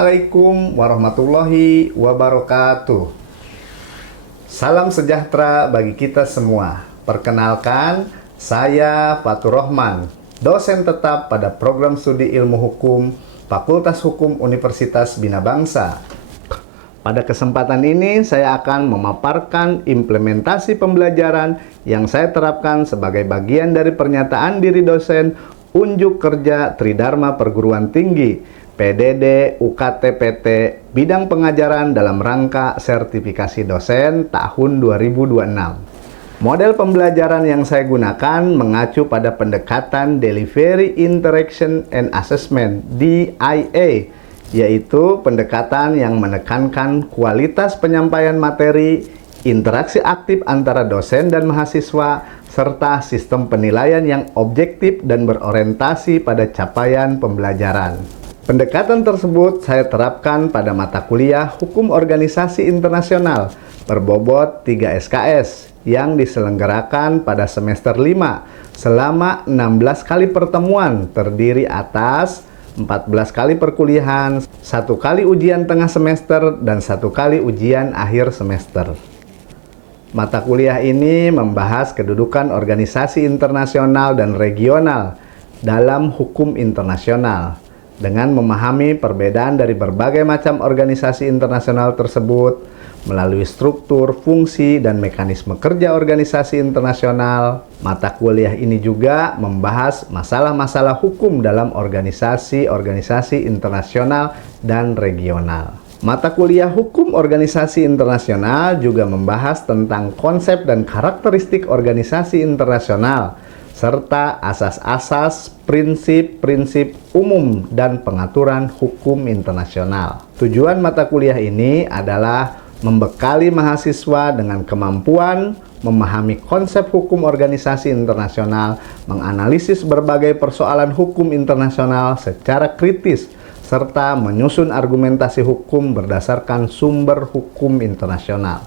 Assalamualaikum warahmatullahi wabarakatuh. Salam sejahtera bagi kita semua. Perkenalkan, saya Fatur Rahman, dosen tetap pada program studi ilmu hukum Fakultas Hukum Universitas Bina Bangsa. Pada kesempatan ini saya akan memaparkan implementasi pembelajaran yang saya terapkan sebagai bagian dari pernyataan diri dosen unjuk kerja Tridharma Perguruan Tinggi PDD UKT-PT bidang pengajaran dalam rangka sertifikasi dosen tahun 2026. Model pembelajaran yang saya gunakan mengacu pada pendekatan Delivery Interaction and Assessment DIA, yaitu pendekatan yang menekankan kualitas penyampaian materi, interaksi aktif antara dosen dan mahasiswa, serta sistem penilaian yang objektif dan berorientasi pada capaian pembelajaran. Pendekatan tersebut saya terapkan pada mata kuliah Hukum Organisasi Internasional berbobot 3 SKS yang diselenggarakan pada semester 5 selama 16 kali pertemuan terdiri atas 14 kali perkuliahan, 1 kali ujian tengah semester, dan 1 kali ujian akhir semester. Mata kuliah ini membahas kedudukan organisasi internasional dan regional dalam hukum internasional, dengan memahami perbedaan dari berbagai macam organisasi internasional tersebut melalui struktur, fungsi, dan mekanisme kerja organisasi internasional. Mata kuliah ini juga membahas masalah-masalah hukum dalam organisasi-organisasi internasional dan regional. Mata kuliah Hukum Organisasi Internasional juga membahas tentang konsep dan karakteristik organisasi internasional, serta asas-asas, prinsip-prinsip umum, dan pengaturan hukum internasional. Tujuan mata kuliah ini adalah membekali mahasiswa dengan kemampuan memahami konsep hukum organisasi internasional, menganalisis berbagai persoalan hukum internasional secara kritis, serta menyusun argumentasi hukum berdasarkan sumber hukum internasional.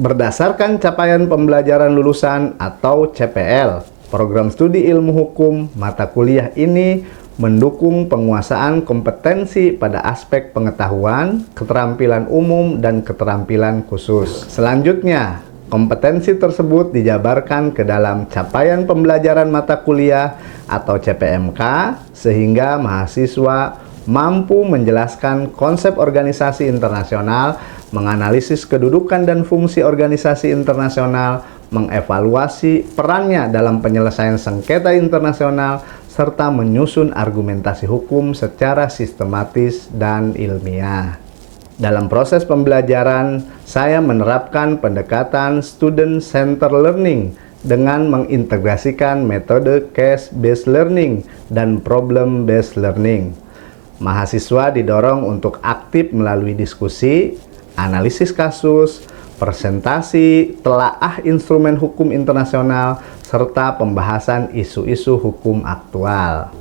Berdasarkan capaian pembelajaran lulusan atau CPL, program studi ilmu hukum, mata kuliah ini mendukung penguasaan kompetensi pada aspek pengetahuan, keterampilan umum, dan keterampilan khusus. Selanjutnya, kompetensi tersebut dijabarkan ke dalam capaian pembelajaran mata kuliah atau CPMK, sehingga mahasiswa mampu menjelaskan konsep organisasi internasional, menganalisis kedudukan dan fungsi organisasi internasional, mengevaluasi perannya dalam penyelesaian sengketa internasional, serta menyusun argumentasi hukum secara sistematis dan ilmiah. Dalam proses pembelajaran, saya menerapkan pendekatan student-centered learning dengan mengintegrasikan metode case-based learning dan problem-based learning. Mahasiswa didorong untuk aktif melalui diskusi, analisis kasus, presentasi, telaah instrumen hukum internasional, serta pembahasan isu-isu hukum aktual.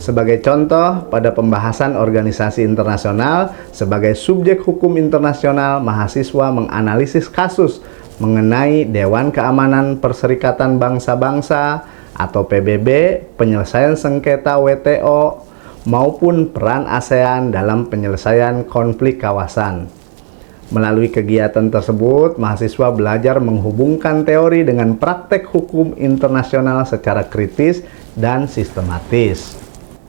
Sebagai contoh, pada pembahasan organisasi internasional, sebagai subjek hukum internasional, mahasiswa menganalisis kasus mengenai Dewan Keamanan Perserikatan Bangsa-Bangsa atau PBB, penyelesaian sengketa WTO, maupun peran ASEAN dalam penyelesaian konflik kawasan. Melalui kegiatan tersebut, mahasiswa belajar menghubungkan teori dengan praktek hukum internasional secara kritis dan sistematis.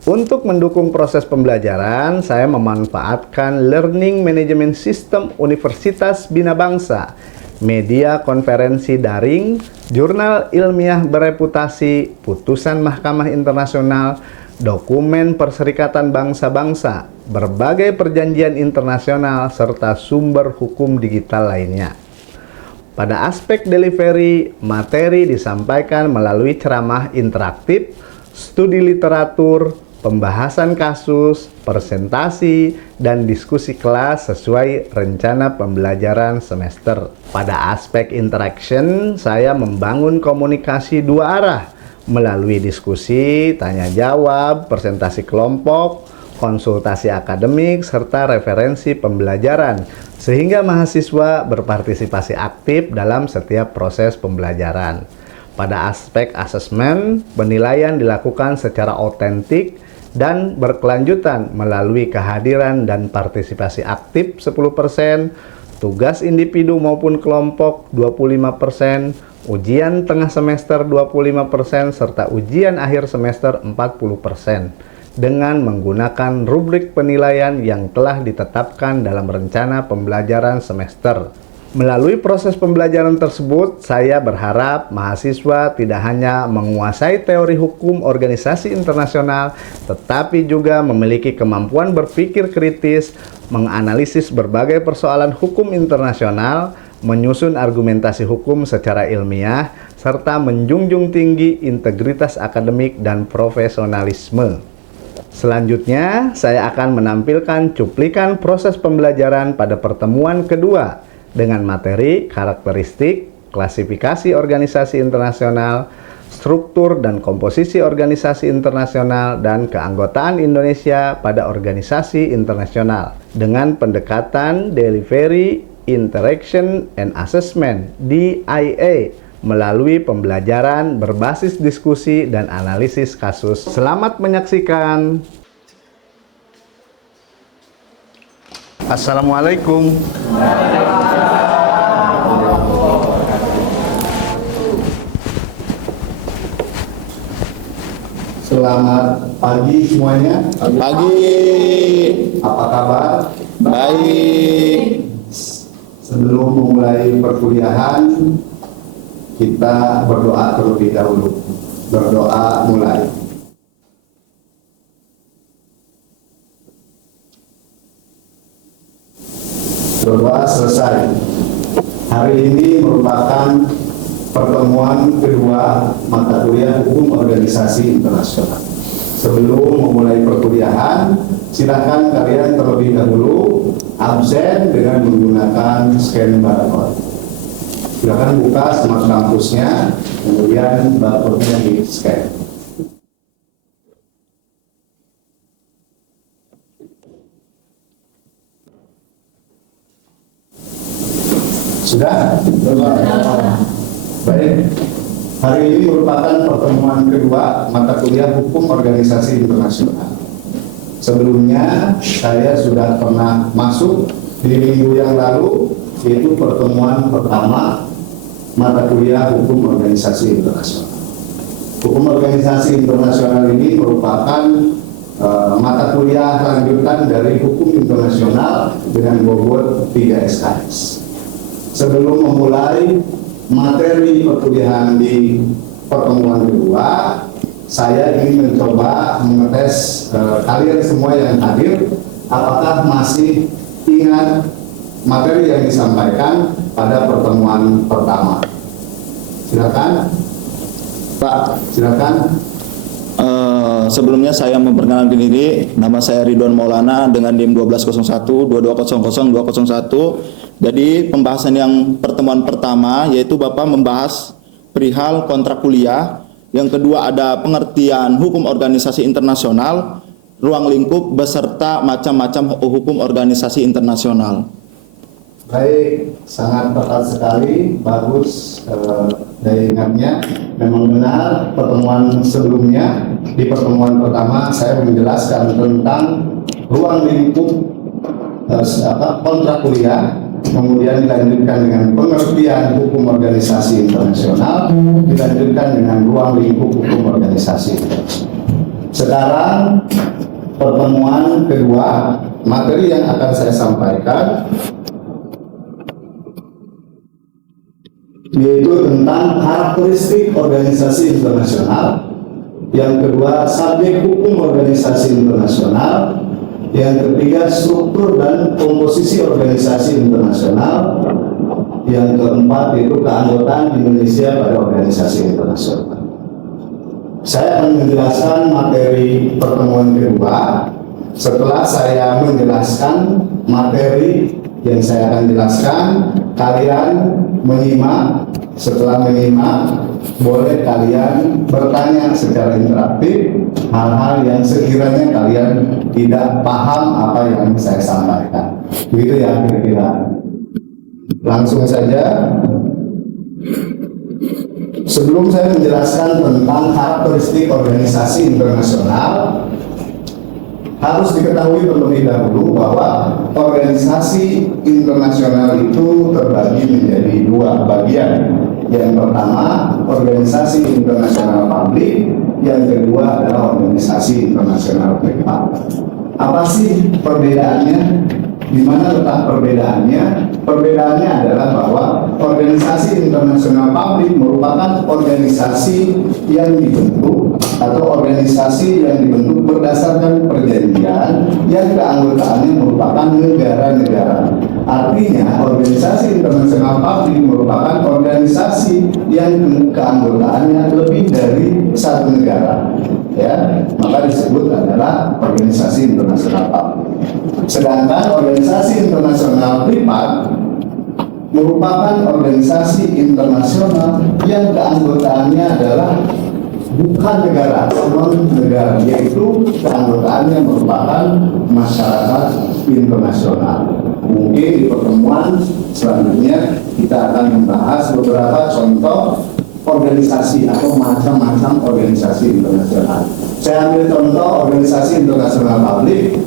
Untuk mendukung proses pembelajaran, saya memanfaatkan Learning Management System Universitas Bina Bangsa, media konferensi daring, jurnal ilmiah bereputasi, putusan Mahkamah Internasional, dokumen Perserikatan Bangsa-Bangsa, berbagai perjanjian internasional, serta sumber hukum digital lainnya. Pada aspek delivery, materi disampaikan melalui ceramah interaktif, studi literatur, pembahasan kasus, presentasi, dan diskusi kelas sesuai rencana pembelajaran semester. Pada aspek interaction, saya membangun komunikasi dua arah melalui diskusi, tanya jawab, presentasi kelompok, konsultasi akademik, serta referensi pembelajaran, sehingga mahasiswa berpartisipasi aktif dalam setiap proses pembelajaran. Pada aspek asesmen, penilaian dilakukan secara otentik dan berkelanjutan melalui kehadiran dan partisipasi aktif 10%, tugas individu maupun kelompok 25%, ujian tengah semester 25%, serta ujian akhir semester 40%. Dengan menggunakan rubrik penilaian yang telah ditetapkan dalam rencana pembelajaran semester. Melalui proses pembelajaran tersebut, saya berharap mahasiswa tidak hanya menguasai teori hukum organisasi internasional, tetapi juga memiliki kemampuan berpikir kritis, menganalisis berbagai persoalan hukum internasional, menyusun argumentasi hukum secara ilmiah, serta menjunjung tinggi integritas akademik dan profesionalisme. Selanjutnya, saya akan menampilkan cuplikan proses pembelajaran pada pertemuan kedua dengan materi, karakteristik, klasifikasi organisasi internasional, struktur dan komposisi organisasi internasional, dan keanggotaan Indonesia pada organisasi internasional dengan pendekatan Delivery, Interaction, and Assessment (DIA) melalui pembelajaran berbasis diskusi dan analisis kasus. Selamat menyaksikan. Assalamualaikum. Selamat pagi semuanya. Pagi. Apa kabar? Baik. Sebelum memulai perkuliahan, kita berdoa terlebih dahulu. Berdoa mulai. Berdoa selesai. Hari ini merupakan pertemuan kedua mata kuliah Hukum Organisasi Internasional. Sebelum memulai perkuliahan, silakan kalian terlebih dahulu absen dengan menggunakan scan barcode. Silakan buka smart kampusnya, kemudian barcode-nya di scan. Sudah? Baik. Hari ini merupakan pertemuan kedua mata kuliah Hukum Organisasi Internasional. Sebelumnya, saya sudah pernah masuk di minggu yang lalu, yaitu pertemuan pertama mata kuliah Hukum Organisasi Internasional. Hukum Organisasi Internasional ini merupakan mata kuliah lanjutan dari Hukum Internasional dengan bobot 3 SKS. Sebelum memulai materi perkuliahan di pertemuan kedua, saya ingin mencoba mengetes kalian semua yang hadir, apakah masih ingat materi yang disampaikan pada pertemuan pertama. Silakan, Pak. silakan. Sebelumnya saya memperkenalkan diri. Nama saya Ridwan Maulana dengan NIM 1201 2200 201. Jadi pembahasan yang pertemuan pertama yaitu Bapak membahas perihal kontrak kuliah. Yang kedua ada pengertian hukum organisasi internasional, ruang lingkup beserta macam-macam hukum organisasi internasional. Baik, sangat tepat sekali, bagus daya ingatnya. Memang benar pertemuan sebelumnya, di pertemuan pertama saya menjelaskan tentang ruang lingkup kontrak kuliah, kemudian dilanjutkan dengan pengertian hukum organisasi internasional, dilanjutkan dengan ruang lingkup hukum organisasi internasional. Sekarang pertemuan kedua, materi yang akan saya sampaikan yaitu tentang karakteristik organisasi internasional. Yang kedua, subjek hukum organisasi internasional. Yang ketiga, struktur dan komposisi organisasi internasional. yang keempat itu keanggotaan Indonesia pada organisasi internasional. Saya akan menjelaskan materi pertemuan kedua. Setelah saya menjelaskan materi yang saya akan jelaskan, kalian menyimak. Setelah menyimak, boleh kalian bertanya secara interaktif hal-hal yang sekiranya kalian tidak paham apa yang saya sampaikan. Begitu ya kira-kira. Langsung saja. Sebelum saya menjelaskan tentang karakteristik organisasi internasional, harus diketahui terlebih dahulu bahwa organisasi internasional itu terbagi menjadi dua bagian. Yang pertama, organisasi internasional publik, yang kedua adalah organisasi internasional privat. Apa sih perbedaannya? Di mana letak perbedaannya? Perbedaannya adalah bahwa organisasi internasional publik merupakan organisasi yang dibentuk atau organisasi yang dibentuk berdasarkan perjanjian yang keanggotaannya merupakan negara-negara. Artinya organisasi internasional publik merupakan organisasi yang keanggotaannya lebih dari satu negara. Ya, maka disebut adalah organisasi internasional publik. Sedangkan organisasi internasional privat merupakan organisasi internasional yang keanggotaannya adalah bukan negara, non negara, yaitu keanggotaannya merupakan masyarakat internasional. Mungkin di pertemuan selanjutnya kita akan membahas beberapa contoh organisasi atau macam-macam organisasi internasional. Saya ambil contoh organisasi internasional publik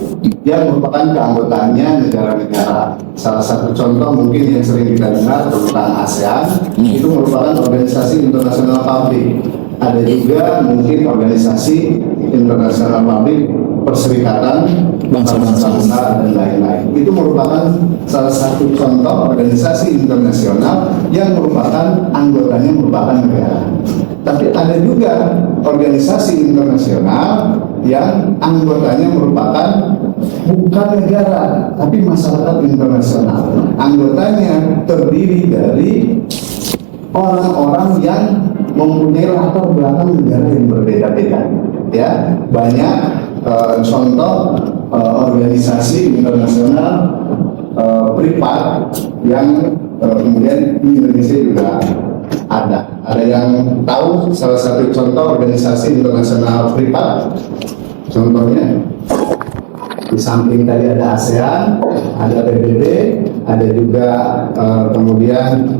yang merupakan keanggotaannya negara-negara. Salah satu contoh mungkin yang sering kita dengar tentang ASEAN, itu merupakan organisasi internasional publik. Ada juga mungkin organisasi internasional publik Perserikatan Bangsa-Bangsa dan lain-lain. Itu merupakan salah satu contoh organisasi internasional yang merupakan anggotanya merupakan negara. Tapi ada juga organisasi internasional yang anggotanya merupakan bukan negara, tapi masyarakat internasional. Anggotanya terdiri dari orang-orang yang mempunyai latar belakang negara yang berbeda-beda. Ya, banyak contoh organisasi internasional privat yang kemudian di Indonesia juga ada. Ada yang tahu salah satu contoh organisasi internasional privat? Contohnya, di samping tadi ada ASEAN, ada PBB, ada juga kemudian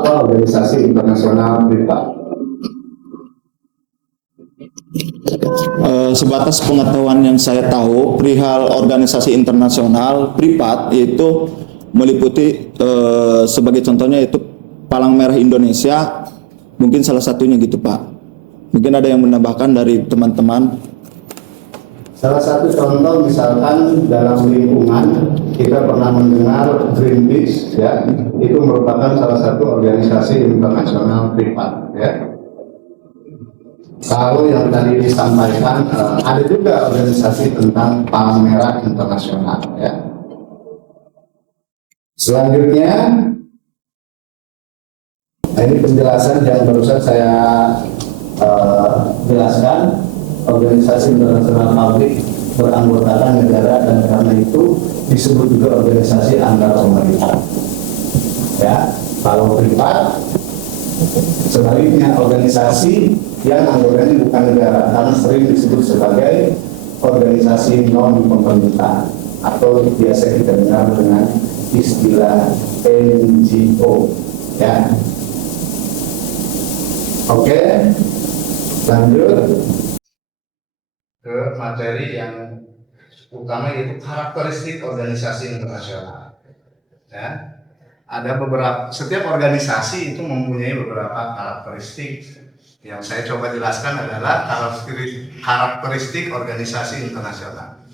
organisasi internasional privat. Sebatas pengetahuan yang saya tahu perihal organisasi internasional privat itu meliputi sebagai contohnya itu Palang Merah Indonesia, mungkin salah satunya gitu Pak. Mungkin ada yang menambahkan dari teman-teman. Salah satu contoh misalkan dalam lingkungan kita pernah mendengar Greenpeace, ya, itu merupakan salah satu organisasi internasional privat, ya. Kalau yang tadi disampaikan ada juga organisasi tentang Palang Merah Internasional, ya. Selanjutnya, ini penjelasan yang barusan saya jelaskan. Organisasi internasional publik beranggotakan negara dan karena itu disebut juga organisasi antar pemerintah. Ya, kalau privat sebaliknya organisasi yang anggotanya bukan negara karena sering disebut sebagai organisasi non pemerintah atau biasa kita dengar dengan istilah NGO. Ya, oke, lanjut ke materi yang utama, yaitu karakteristik organisasi internasional. Ya, ada beberapa, setiap organisasi itu mempunyai beberapa karakteristik. Yang saya coba jelaskan adalah karakteristik organisasi internasional.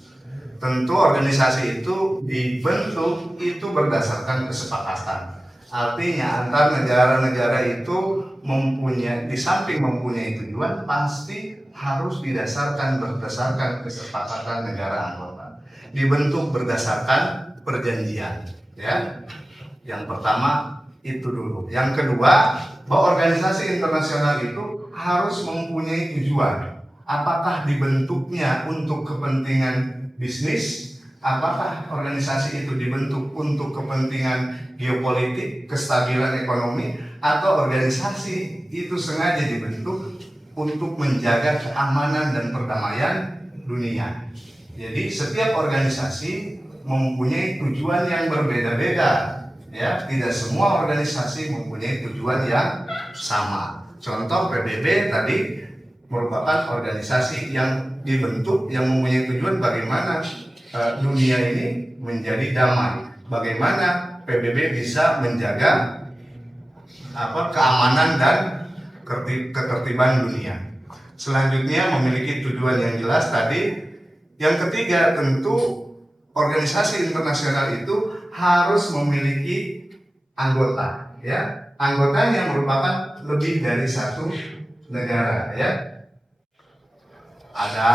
Tentu organisasi itu dibentuk itu berdasarkan kesepakatan. Artinya antar negara-negara itu mempunyai, di samping mempunyai tujuan, pasti harus berdasarkan kesepakatan negara anggota. Dibentuk berdasarkan perjanjian, ya. Yang pertama itu dulu. Yang kedua, bahwa organisasi internasional itu harus mempunyai tujuan. Apakah dibentuknya untuk kepentingan bisnis? Apakah organisasi itu dibentuk untuk kepentingan geopolitik, kestabilan ekonomi, atau organisasi itu sengaja dibentuk untuk menjaga keamanan dan perdamaian dunia? Jadi setiap organisasi mempunyai tujuan yang berbeda-beda, ya. Tidak semua organisasi mempunyai tujuan yang sama. Contoh PBB tadi merupakan organisasi yang dibentuk yang mempunyai tujuan bagaimana dunia ini menjadi damai. Bagaimana PBB bisa menjaga keamanan dan ketertiban dunia. Selanjutnya memiliki tujuan yang jelas tadi. Yang ketiga, tentu organisasi internasional itu harus memiliki anggota, ya. Anggotanya merupakan lebih dari satu negara, ya. Ada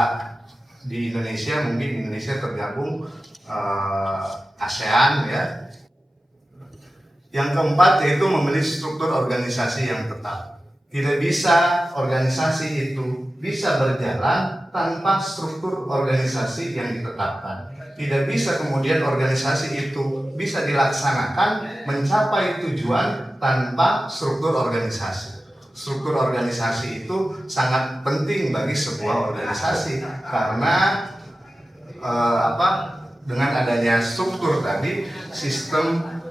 di Indonesia, mungkin Indonesia tergabung ASEAN, ya. Yang keempat yaitu memiliki struktur organisasi yang tetap. Tidak bisa organisasi itu bisa berjalan tanpa struktur organisasi yang ditetapkan. Tidak bisa kemudian organisasi itu bisa dilaksanakan mencapai tujuan tanpa struktur organisasi. Struktur organisasi itu sangat penting bagi sebuah organisasi karena dengan adanya struktur tadi sistem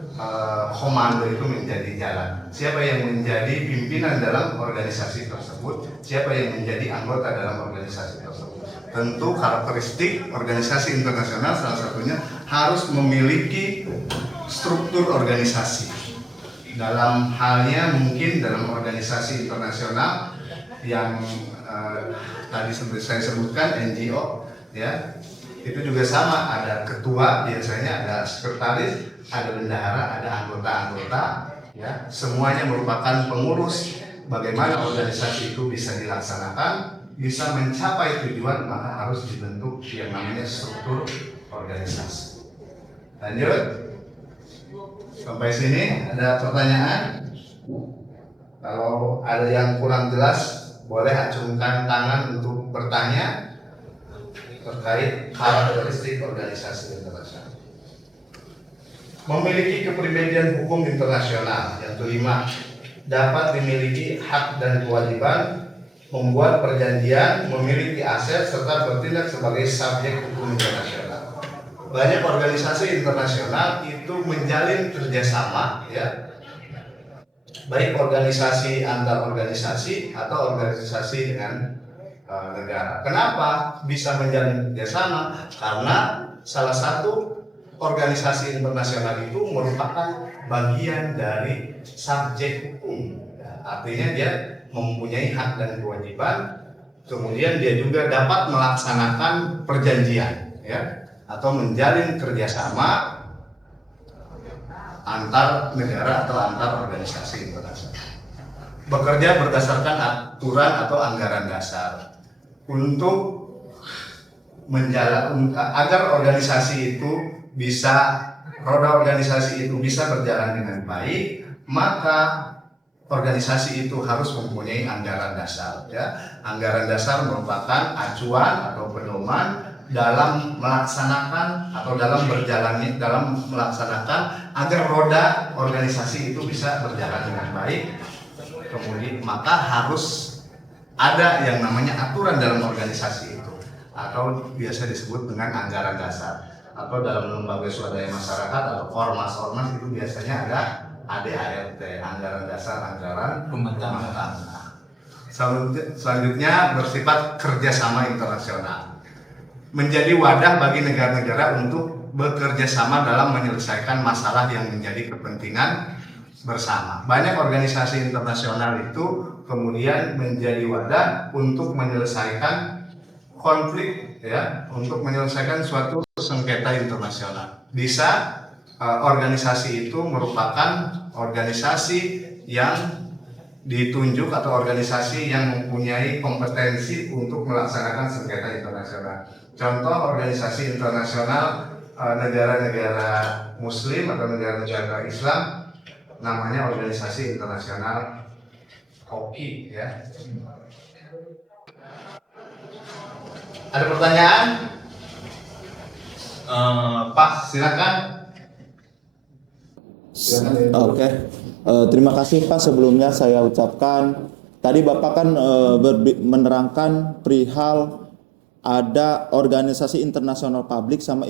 komando itu menjadi jalan. Siapa yang menjadi pimpinan dalam organisasi tersebut, siapa yang menjadi anggota dalam organisasi tersebut. Tentu karakteristik organisasi internasional salah satunya harus memiliki struktur organisasi. Dalam halnya mungkin dalam organisasi internasional yang tadi saya sebutkan NGO, ya, itu juga sama, ada ketua, biasanya ada sekretaris, ada bendahara, ada anggota-anggota, ya, semuanya merupakan pengurus. Bagaimana organisasi itu bisa dilaksanakan, bisa mencapai tujuan, maka harus dibentuk yang namanya struktur organisasi. Lanjut. Sampai sini ada pertanyaan? Kalau ada yang kurang jelas, boleh acungkan tangan untuk bertanya terkait karakteristik organisasi internasional. Memiliki kepribadian hukum internasional. Yang kelima, dapat dimiliki hak dan kewajiban, membuat perjanjian, memiliki aset, serta bertindak sebagai subjek hukum internasional. Banyak organisasi internasional itu menjalin kerjasama, ya, baik organisasi antar organisasi atau organisasi dengan negara. Kenapa bisa menjalin kerjasama? Karena salah satu organisasi internasional itu merupakan bagian dari subjek hukum. Artinya dia mempunyai hak dan kewajiban, kemudian dia juga dapat melaksanakan perjanjian, ya, atau menjalin kerjasama antar negara atau antar organisasi internasional. Bekerja berdasarkan aturan atau anggaran dasar untuk agar organisasi itu roda organisasi itu bisa berjalan dengan baik, maka organisasi itu harus mempunyai anggaran dasar, ya. Anggaran dasar merupakan acuan atau pedoman dalam melaksanakan atau dalam melaksanakan agar roda organisasi itu bisa berjalan dengan baik. Kemudian maka harus ada yang namanya aturan dalam organisasi itu, atau biasa disebut dengan anggaran dasar. Atau dalam lembaga swadaya masyarakat atau ormas itu biasanya ada ADART, anggaran dasar, anggaran rumah tangga. Selanjutnya bersifat kerjasama internasional, menjadi wadah bagi negara-negara untuk bekerja sama dalam menyelesaikan masalah yang menjadi kepentingan bersama. Banyak organisasi internasional itu kemudian menjadi wadah untuk menyelesaikan konflik, ya, untuk menyelesaikan suatu sengketa internasional. Bisa organisasi itu merupakan organisasi yang ditunjuk atau organisasi yang mempunyai kompetensi untuk melaksanakan sengketa internasional. Contoh organisasi internasional negara-negara Muslim atau negara-negara Islam namanya Organisasi Internasional Hoki ya. Ada pertanyaan? Pak, silakan. Oke. Terima kasih Pak, sebelumnya saya ucapkan tadi Bapak kan menerangkan perihal ada organisasi internasional publik sama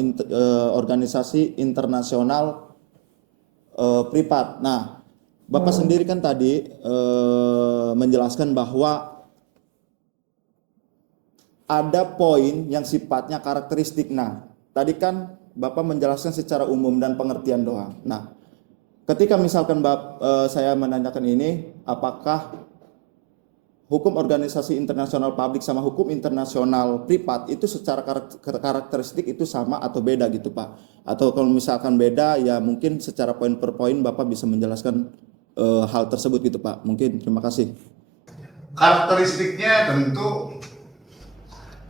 organisasi internasional privat. Nah, Bapak sendiri kan tadi menjelaskan bahwa ada poin yang sifatnya karakteristik. Nah, tadi kan Bapak menjelaskan secara umum dan pengertian doang. Nah, ketika misalkan saya menanyakan ini, apakah hukum organisasi internasional publik sama hukum internasional privat itu secara karakteristik itu sama atau beda gitu Pak? Atau kalau misalkan beda, ya mungkin secara poin per poin Bapak bisa menjelaskan hal tersebut gitu Pak. Mungkin terima kasih. Karakteristiknya tentu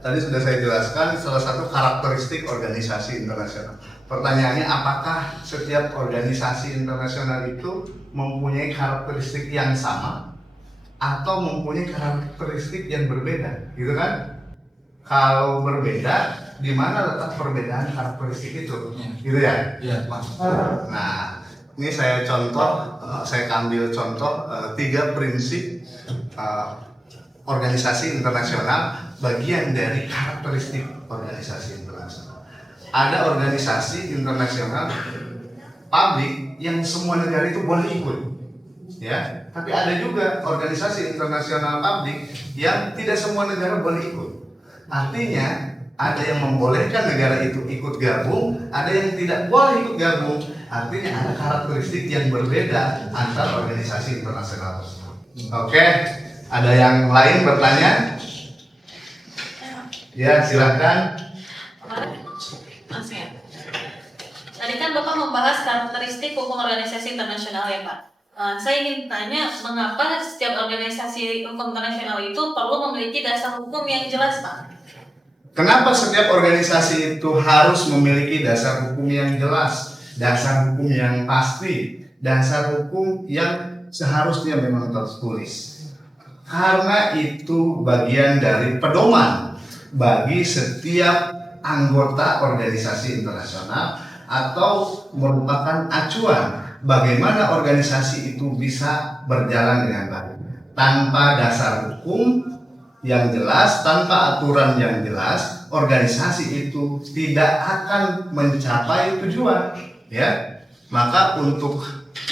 tadi sudah saya jelaskan, salah satu karakteristik organisasi internasional. Pertanyaannya, apakah setiap organisasi internasional itu mempunyai karakteristik yang sama atau mempunyai karakteristik yang berbeda, gitu kan? Kalau berbeda, di mana letak perbedaan karakteristik itu, gitu ya? Iya. Nah, ini saya ambil contoh 3 prinsip organisasi internasional, bagian dari karakteristik organisasi internasional. Ada organisasi internasional publik yang semua negara itu boleh ikut, ya. Tapi ada juga organisasi internasional publik yang tidak semua negara boleh ikut. Artinya ada yang membolehkan negara itu ikut gabung, ada yang tidak boleh ikut gabung. Artinya ada karakteristik yang berbeda antar organisasi internasional tersebut. Oke, ada yang lain bertanya? Ya, silakan. Tadi kan Bapak membahas karakteristik hukum organisasi internasional ya Pak. Saya ingin tanya, mengapa setiap organisasi hukum internasional itu perlu memiliki dasar hukum yang jelas Pak? Kenapa setiap organisasi itu harus memiliki dasar hukum yang jelas, dasar hukum yang pasti, dasar hukum yang seharusnya memang tertulis? Karena itu bagian dari pedoman bagi setiap anggota organisasi internasional atau merupakan acuan bagaimana organisasi itu bisa berjalan dengan baik. Tanpa dasar hukum yang jelas, tanpa aturan yang jelas, organisasi itu tidak akan mencapai tujuan, ya. Maka untuk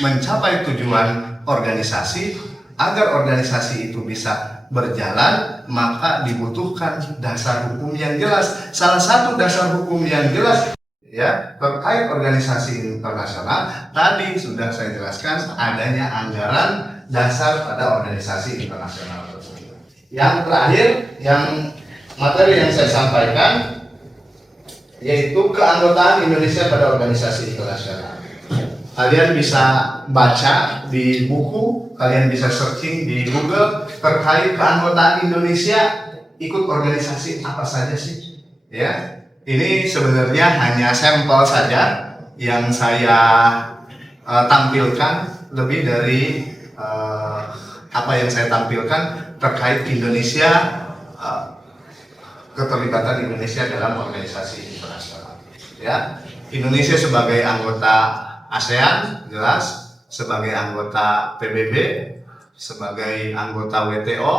mencapai tujuan organisasi, agar organisasi itu bisa berjalan, maka dibutuhkan dasar hukum yang jelas. Salah satu dasar hukum yang jelas ya terkait organisasi internasional tadi sudah saya jelaskan, adanya anggaran dasar pada organisasi internasional tersebut. Yang terakhir, yang materi yang saya sampaikan yaitu keanggotaan Indonesia pada organisasi internasional. Kalian bisa baca di buku, kalian bisa searching di Google terkait keanggotaan Indonesia ikut organisasi apa saja sih, ya. Ini sebenarnya hanya sampel saja yang saya tampilkan, lebih dari apa yang saya tampilkan terkait Indonesia, keterlibatan Indonesia dalam organisasi internasional. Ya, Indonesia sebagai anggota ASEAN jelas, sebagai anggota PBB, sebagai anggota WTO,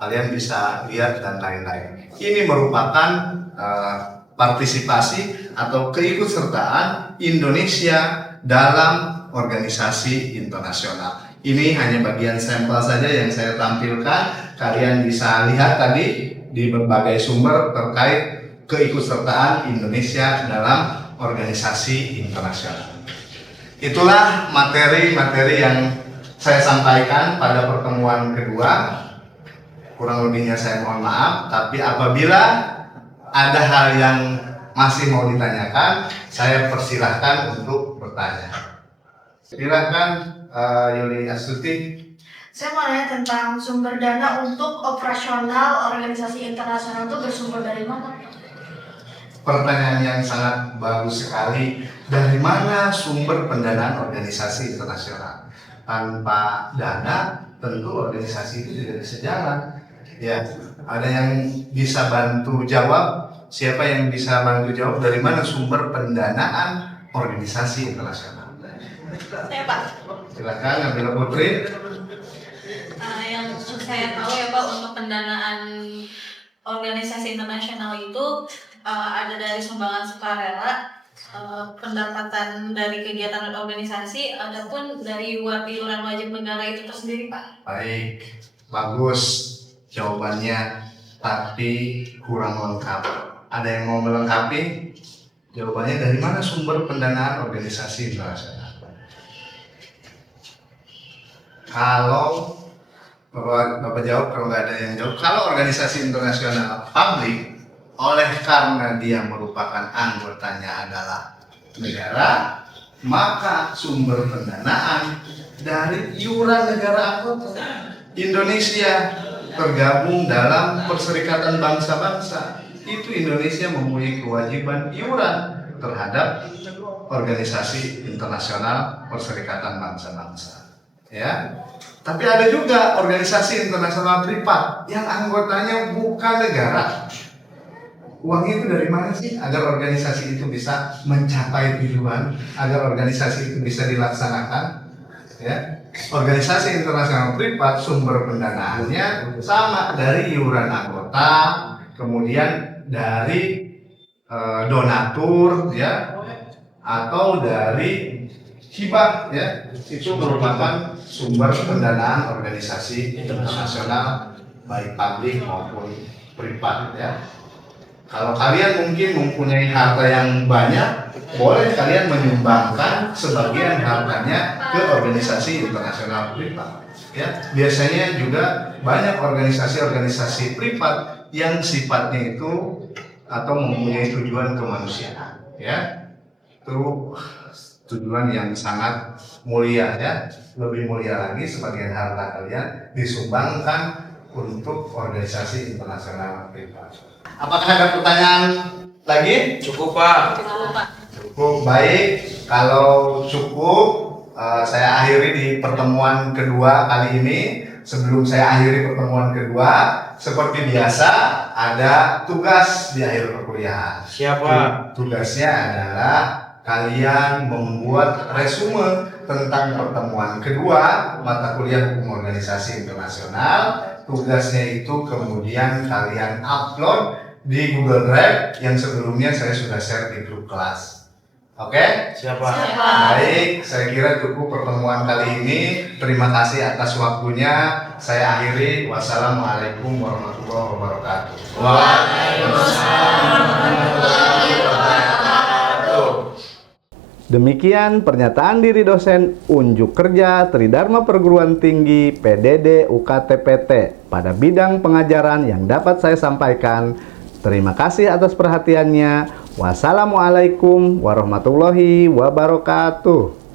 kalian bisa lihat dan lain-lain. Ini merupakan partisipasi atau keikutsertaan Indonesia dalam organisasi internasional. Ini hanya bagian sampel saja yang saya tampilkan. Kalian bisa lihat tadi di berbagai sumber terkait keikutsertaan Indonesia dalam organisasi internasional. Itulah materi-materi yang saya sampaikan pada pertemuan kedua. Kurang lebihnya saya mohon maaf, tapi apabila ada hal yang masih mau ditanyakan, saya persilahkan untuk bertanya. Silakan Yuli Astuti. Saya mau nanya tentang sumber dana untuk operasional organisasi internasional itu bersumber dari mana? Pertanyaan yang sangat bagus sekali. Dari mana sumber pendanaan organisasi internasional? Tanpa dana, tentu organisasi itu tidak bisa jalan. Ya, ada yang bisa bantu jawab? Siapa yang bisa bantu jawab dari mana sumber pendanaan organisasi internasional? Saya Pak. Silakan, Nabila Putri. Yang saya tahu ya Pak, untuk pendanaan organisasi internasional itu ada dari sumbangan sukarela, pendapatan dari kegiatan organisasi, adapun dari iuran wajib negara itu tersendiri Pak. Baik, bagus jawabannya, tapi kurang lengkap. Ada yang mau melengkapi? Jawabannya dari mana sumber pendanaan organisasi internasional? Kalau Bapak jawab, kalau nggak ada yang jawab. Kalau organisasi internasional publik, oleh karena dia merupakan anggotanya adalah negara, maka sumber pendanaan dari iuran negara anggota. Indonesia tergabung dalam Perserikatan Bangsa-Bangsa. Itu Indonesia mempunyai kewajiban iuran terhadap organisasi internasional Perserikatan Bangsa-Bangsa. Ya. Tapi ada juga organisasi internasional privat yang anggotanya bukan negara. Uang itu dari mana sih agar organisasi itu bisa mencapai tujuan, agar organisasi itu bisa dilaksanakan? Ya. Organisasi internasional privat sumber pendanaannya sama dari iuran anggota, kemudian dari donatur, ya, atau dari hibah, ya. Itu merupakan sumber pendanaan organisasi internasional baik publik maupun privat, ya. Kalau kalian mungkin mempunyai harta yang banyak, boleh kalian menyumbangkan sebagian hartanya ke organisasi internasional privat. Ya, biasanya juga banyak organisasi-organisasi privat yang sifatnya itu atau mempunyai tujuan kemanusiaan. Ya, itu tujuan yang sangat mulia, ya. Lebih mulia lagi sebagian harta kalian disumbangkan untuk organisasi internasional privat. Apakah ada pertanyaan lagi? Cukup Pak. Cukup Pak. Cukup, baik. Kalau cukup, saya akhiri di pertemuan kedua kali ini. Sebelum saya akhiri pertemuan kedua, seperti biasa ada tugas di akhir perkuliahan. Siapa? Tugasnya adalah kalian membuat resume tentang pertemuan kedua mata kuliah Hukum Organisasi Internasional. Tugasnya itu kemudian kalian upload di Google Drive yang sebelumnya saya sudah share di grup kelas. Oke? Siapa? Baik, saya kira cukup pertemuan kali ini. Terima kasih atas waktunya. Saya akhiri. Wassalamualaikum warahmatullahi wabarakatuh. Demikian pernyataan diri dosen unjuk kerja Tridharma Perguruan Tinggi PDD UKTPT pada bidang pengajaran yang dapat saya sampaikan. Terima kasih atas perhatiannya. Wassalamualaikum warahmatullahi wabarakatuh.